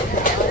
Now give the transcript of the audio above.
Yeah.